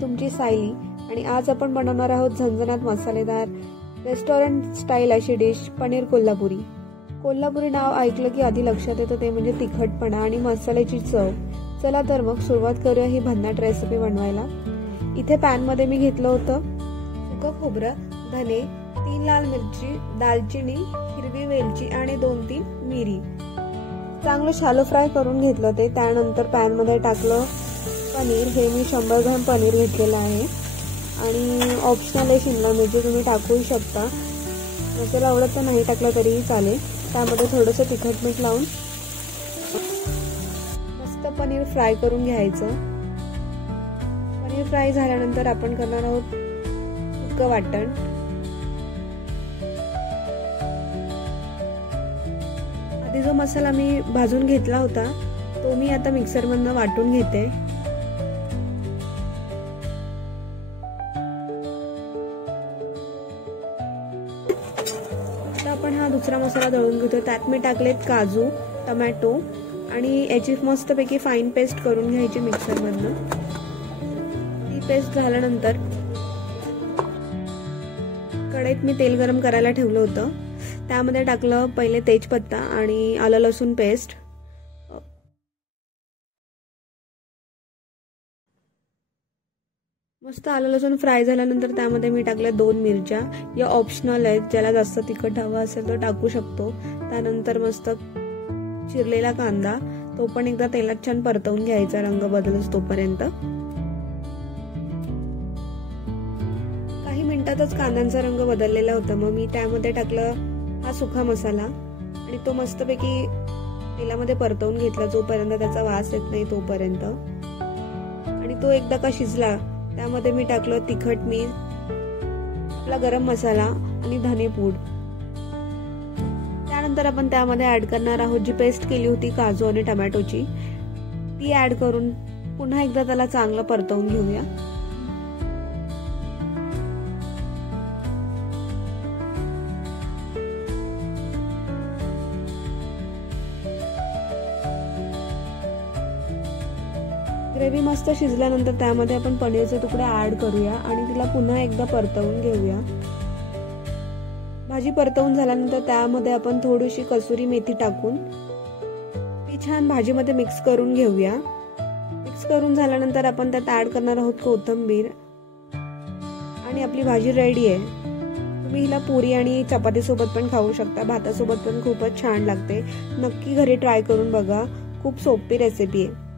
तुमची सायली आणि आज आपण बनवणार आहोत झणझणाट मसालेदार रेस्टॉरंट स्टाईल अशी डिश पनीर कोल्हापुरी। कोल्हापुरी नाव ऐकलं की आधी लक्षात येतं ते म्हणजे तिखटपणा आणि मसाल्याची चव। चला तर मग सुरुवात करूया ही भन्नाट रेसिपी बनवायला। इथे पॅन मध्ये मी घेतलं होतं सुकं खोबरं, धने, 3 लाल मिरची, दालचिनी, हिरवी वेलची आणि 2-3 मिरी। चांगलं शॅलो फ्राय करून घेतलं ते। त्यानंतर पॅन मध्ये टाकलं पनीर। हे मी 100 ग्रॅम पनीर घेतलेलं आहे आणि ऑप्शनल आहे शिमला मिरची, तुम्ही टाकू शकता। नसेल आवडत तर नाही टाकलं तरीही चालेल। त्यामध्ये थोडंसं तिखट मीठ लावून मस्त पनीर फ्राय करून घ्यायचं। पनीर फ्राय झाल्यानंतर आपण करणार आहोत सुकं वाटण। आधी जो मसाला मी भाजून घेतला होता तो मी आता मिक्सर मधनं वाटून घेते। आता आपण हा दुसरा मसाला दळून घेतो। त्यात मी टाकलेत काजू, टोमॅटो आणि याची मस्तपैकी फाईन पेस्ट करून घ्यायची मिक्सर मधनं। ही पेस्ट झाल्यानंतर कढईत मी तेल गरम करायला ठेवलं होतं। त्यामध्ये टाकलं पहिले तेजपत्ता आणि आलं लसूण पेस्ट। मस्त आलं लसूण फ्राय झाल्यानंतर त्यामध्ये मी टाकल्या 2 मिरच्या। या ऑप्शनल आहेत, ज्याला जास्त तिखट हवं असेल तो टाकू शकतो। त्यानंतर मस्त चिरलेला कांदा, तो पण एकदा तेलात छान परतवून घ्यायचा रंग बदलस तोपर्यंत। काही मिनिटातच कांद्यांचा रंग बदललेला होता। मग मी त्यामध्ये टाकलं हा सुका मसाला आणि तो मस्तपैकी तेलामध्ये परतवून घेतला जोपर्यंत त्याचा वास येत नाही तोपर्यंत। आणि तो एकदा का शिजला त्यामध्ये मी टाकलं तिखट मीठ, आपला गरम मसाला आणि धनेपूड। त्यानंतर आपण त्यामध्ये ऍड करणार आहोत जी पेस्ट केली होती काजू आणि टोमॅटोची, ती ऍड करून पुन्हा एकदा त्याला चांगलं परतवून घेऊया। ग्रेव्ही मस्त शिजल्यानंतर त्यामध्ये आपण पनीरचे तुकडे ऍड करूया आणि तिला पुन्हा एकदा परतवून घेऊया। भाजी परतवून झाल्यानंतर त्यामध्ये आपण थोडीशी कसुरी मेथी टाकून ती छान भाजीमध्ये मिक्स करून घेऊया। मिक्स करून झाल्यानंतर आपण त्यात ऍड करणार आहोत कोथिंबीर आणि आपली भाजी रेडी आहे। तुम्ही हिला पुरी आणि चपाती सोबत पण खाऊ शकता, भातासोबत पण खूपच छान लागते। नक्की घरी ट्राय करून बघा, खूप सोपी रेसिपी आहे।